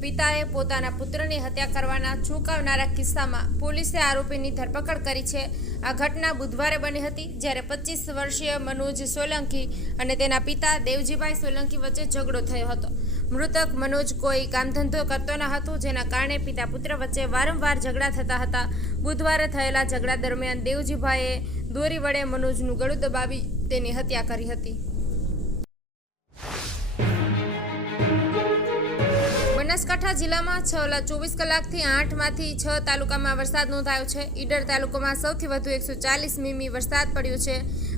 પિતાએ પોતાના પુત્રની હત્યા કરવાના છૂકાવનારા કિસ્સામાં પોલીસે આરોપીની ધરપકડ કરી છે. આ ઘટના બુધવારે બની હતી, જ્યારે પચીસ વર્ષીય મનોજ સોલંકી અને તેના પિતા દેવજીભાઈ સોલંકી વચ્ચે ઝઘડો થયો હતો. મૃતક મનોજ કોઈ કામધંધો કરતો ન હતો, જેના કારણે પિતા પુત્ર વચ્ચે વારંવાર ઝઘડા થતા હતા. બુધવારે થયેલા ઝઘડા દરમિયાન દેવજીભાઈએ દોરી વડે મનોજનું ગળું દબાવી તેની હત્યા કરી હતી. બનાસકાંઠા જિલ્લામાં છેલ્લા ચોવીસ કલાકથી આઠમાંથી છ તાલુકામાં વરસાદ નોંધાયો છે. ઈડર તાલુકામાં સૌથી વધુ એકસો ચાલીસ મીમી વરસાદ પડ્યો છે.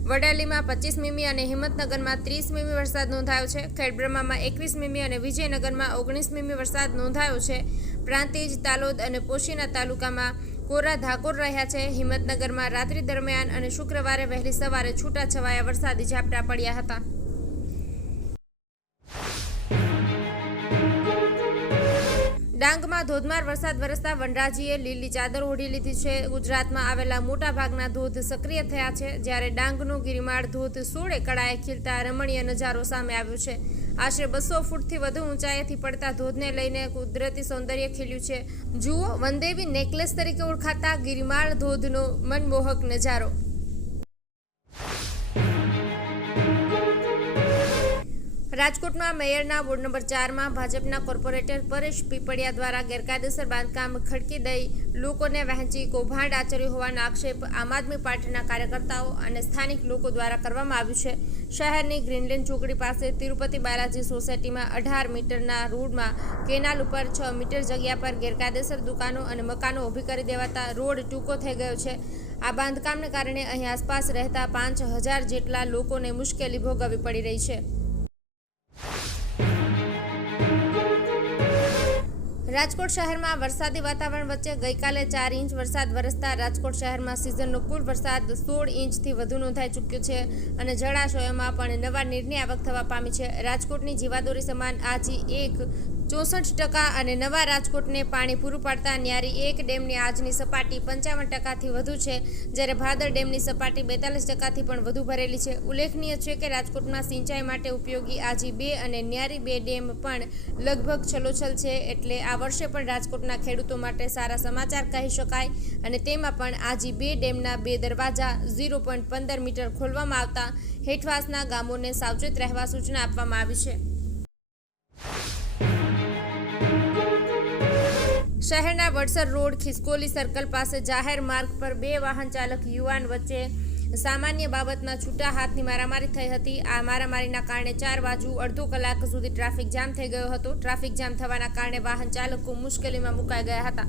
વડાલીમાં પચીસ મીમી અને હિંમતનગરમાં ત્રીસ મીમી વરસાદ નોંધાયો છે. ખેડબ્રહ્મામાં એકવીસ મીમી અને વિજયનગરમાં ઓગણીસ મીમી વરસાદ નોંધાયો છે. પ્રાંતિજ, તાલોદ અને પોશીના તાલુકામાં કોરા ધાકોર રહ્યા છે. હિંમતનગરમાં રાત્રિ દરમિયાન અને શુક્રવારે વહેલી સવારે છૂટાછવાયા વરસાદી ઝાપટા પડ્યા હતા. ડાંગમાં ધોધમાર વરસાદ વરસતા વનરાજીએ લીલી ચાદર ઓઢી લીધી છે. ગુજરાતમાં આવેલા મોટા ભાગના ધોધ સક્રિય થયા છે, જ્યારે ડાંગનો ગિરિમાળ ધોધ સોળે કળાએ ખીલતા રમણીય નજારો સામે આવ્યો છે. આશરે બસો ફૂટથી વધુ ઊંચાઈથી પડતા ધોધને લઈને કુદરતી સૌંદર્ય ખીલ્યું છે. જુઓ, વનદેવી નેકલેસ તરીકે ઓળખાતા ગિરિમાળ ધોધનો મનમોહક નજારો. રાજકોટમાં મેયરના વોર્ડ નંબર ચારમાં ભાજપના કોર્પોરેટર પરેશ પીપળિયા દ્વારા ગેરકાયદેસર બાંધકામ ખડકી દઈ લોકોને વહેંચી કૌભાંડ આચર્યું હોવાનો આક્ષેપ આમ આદમી પાર્ટીના કાર્યકર્તાઓ અને સ્થાનિક લોકો દ્વારા કરવામાં આવ્યું છે. શહેરની ગ્રીનલેન્ડ ચોકડી પાસે તિરુપતિ બાલાજી સોસાયટીમાં અઢાર મીટરના રોડમાં કેનાલ ઉપર છ મીટર જગ્યા પર ગેરકાયદેસર દુકાનો અને મકાનો ઊભી કરી દેવાતા રોડ ટૂંકો થઈ ગયો છે. આ બાંધકામને કારણે અહીં આસપાસ રહેતા પાંચ હજાર જેટલા લોકોને મુશ્કેલી ભોગવવી પડી રહી છે. રાજકોટ શહેરમાં વરસાદી વાતાવરણ વચ્ચે ગઈકાલે ચાર ઇંચ વરસાદ વરસતા રાજકોટ શહેરમાં સિઝનનો કુલ વરસાદ સોળ ઇંચથી વધુ નોંધાઈ ચૂક્યો છે અને જળાશયોમાં પણ નવા નીરની આવક થવા પામી છે. રાજકોટની જીવાદોરી સમાન આજી એક ચોસઠ ટકા અને નવા રાજકોટને પાણી પૂરું પાડતા ન્યારી એક ડેમની આજની સપાટી પંચાવન ટકાથી વધુ છે. જ્યારે ભાદર ડેમની સપાટી બેતાલીસ ટકાથી પણ વધુ ભરેલી છે. ઉલ્લેખનીય છે કે રાજકોટમાં સિંચાઈ માટે ઉપયોગી આજી બે અને ન્યારી બે ડેમ પણ લગભગ છલોછલ છે. એટલે આ વર્ષે પણ રાજકોટના ખેડૂતો માટે સારા સમાચાર કહી શકાય અને તેમાં પણ આજી બે ડેમના બે દરવાજા ઝીરો પોઈન્ટ પંદર મીટર ખોલવામાં આવતા. હેઠવાસના ગામોને સાવચેત રહેવા સૂચના આપવામાં આવી છે. શહેરના વડસર રોડ ખિસકોલી સર્કલ પાસે જાહેર માર્ગ પર બે વાહન ચાલક યુવાન વચ્ચે સામાન્ય બાબતમાં છૂટા હાથની મારામારી થઈ હતી. આ મારામારીના કારણે ચાર બાજુ અડધો કલાક સુધી ટ્રાફિક જામ થઈ ગયો હતો. ટ્રાફિક જામ થવાના કારણે વાહન ચાલકો મુશ્કેલીમાં મુકાઈ ગયા હતા.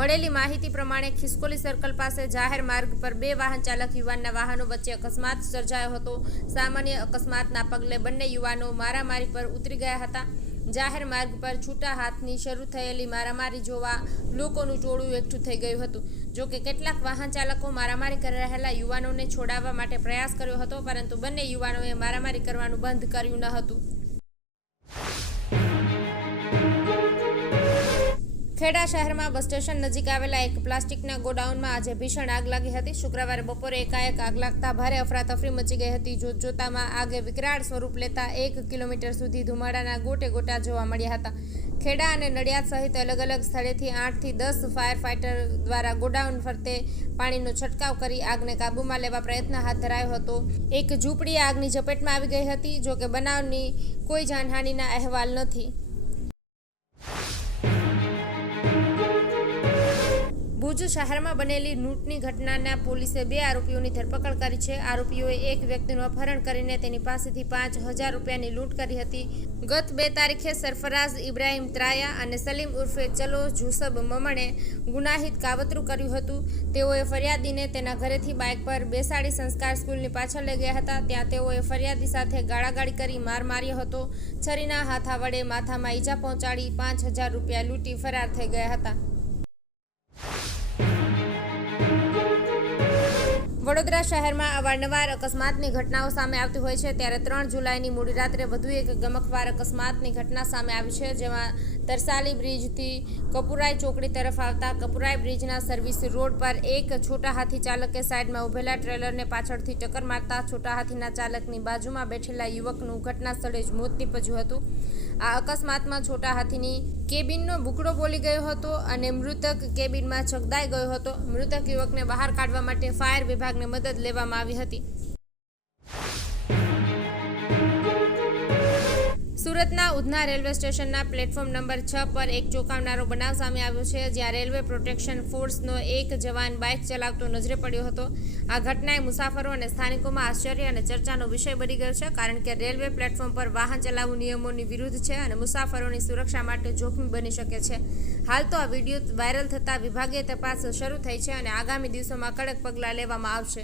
મળેલી માહિતી પ્રમાણે ખિસકોલી સર્કલ પાસે જાહેર માર્ગ પર બે વાહન ચાલક યુવાનના વાહનો વચ્ચે અકસ્માત સર્જાયો હતો. સામાન્ય અકસ્માતના પગલે બંને યુવાનો મારામારી પર ઉતરી ગયા હતા. જાહેર માર્ગ પર છૂટા હાથની શરૂ થયેલી મારામારી જોવા લોકોનું ટોળું એકઠું થઈ ગયું હતું. જો કે કેટલાક વાહન ચાલકો મારામારી કરી રહેલા યુવાનોને છોડાવવા માટે પ્રયાસ કર્યો હતો, પરંતુ બંને યુવાનોએ મારામારી કરવાનું બંધ કર્યું ન હતું. ખેડા શહેરમાં બસ સ્ટેશન નજીક આવેલા એક પ્લાસ્ટિકના ગોડાઉનમાં આજે ભીષણ આગ લાગી હતી. શુક્રવારે બપોરે એકાએક આગ લાગતા ભારે અફરાતફરી મચી ગઈ હતી. જોત જોતામાં આગે વિકરાળ સ્વરૂપ લેતા એક કિલોમીટર સુધી ધુમાડાના ગોટે ગોટા જોવા મળ્યા હતા. ખેડા અને નડિયાદ સહિત અલગ અલગ સ્થળેથી આઠથી દસ ફાયર ફાઇટર દ્વારા ગોડાઉન ફરતે પાણીનો છંટકાવ કરી આગને કાબૂમાં લેવા પ્રયત્ન હાથ ધરાયો હતો. એક ઝૂંપડી આગની ઝપેટમાં આવી ગઈ હતી, જોકે બનાવની કોઈ જાનહાનિના અહેવાલ નથી. ભુજ શહેરમાં બનેલી લૂંટની ઘટનાના પોલીસે બે આરોપીઓની ધરપકડ કરી છે. આરોપીઓએ એક વ્યક્તિનું અપહરણ કરીને તેની પાસેથી પાંચ હજાર રૂપિયાની લૂંટ કરી હતી. ગત બે તારીખે સરફરાઝ ઇબ્રાહિમ ત્રાયા અને સલીમ ઉર્ફે ચલો જુસબ મમણે ગુનાહિત કાવતરું કર્યું હતું. તેઓએ ફરિયાદીને તેના ઘરેથી બાઇક પર બેસાડી સંસ્કાર સ્કૂલની પાછળ લઈ ગયા હતા. ત્યાં તેઓએ ફરિયાદી સાથે ગાળાગાળી કરી માર માર્યો હતો. છરીના હાથા વડે માથામાં ઈજા પહોંચાડી પાંચ હજાર રૂપિયા લૂંટી ફરાર થઈ ગયા હતા. વડોદરા શહેરમાં અવારનવાર અકસ્માતની ઘટનાઓ સામે આવતી હોય છે. ત્યારે ત્રણ જુલાઈની મોડી રાત્રે વધુ એક ગમખવાર અકસ્માતની ઘટના સામે આવી છે, જેમાં તરસાલી બ્રિજથી કપુરાઈ ચોકડી તરફ આવતા કપુરાઈ બ્રિજના સર્વિસ રોડ પર એક છોટા હાથી ચાલકે સાઈડમાં ઊભેલા ટ્રેલરને પાછળથી ટક્કર મારતા છોટા હાથીના ચાલકની બાજુમાં બેઠેલા યુવકનું ઘટના સ્થળે જ મોત નીપજ્યું હતું. આ અકસ્માતમાં છોટા હાથીની કેબિનનો બુકડો બોલી ગયો હતો અને મૃતક કેબિનમાં છગદાઈ ગયો હતો. મૃતક યુવકને બહાર કાઢવા માટે ફાયર વિભાગને મદદ લેવામાં આવી હતી. સુરતના ઉધના રેલવે સ્ટેશનના પ્લેટફોર્મ નંબર છ પર એક ચોંકાવનારો બનાવ સામે આવ્યો છે, જ્યાં રેલવે પ્રોટેક્શન ફોર્સનો એક જવાન બાઇક ચલાવતો નજરે પડ્યો હતો. આ ઘટનાએ મુસાફરો અને સ્થાનિકોમાં આશ્ચર્ય અને ચર્ચાનો વિષય બની ગયો છે, કારણ કે રેલવે પ્લેટફોર્મ પર વાહન ચલાવવું નિયમોની વિરુદ્ધ છે અને મુસાફરોની સુરક્ષા માટે જોખમી બની શકે છે. હાલ તો આ વીડિયો વાયરલ થતાં વિભાગીય તપાસ શરૂ થઈ છે અને આગામી દિવસોમાં કડક પગલાં લેવામાં આવશે.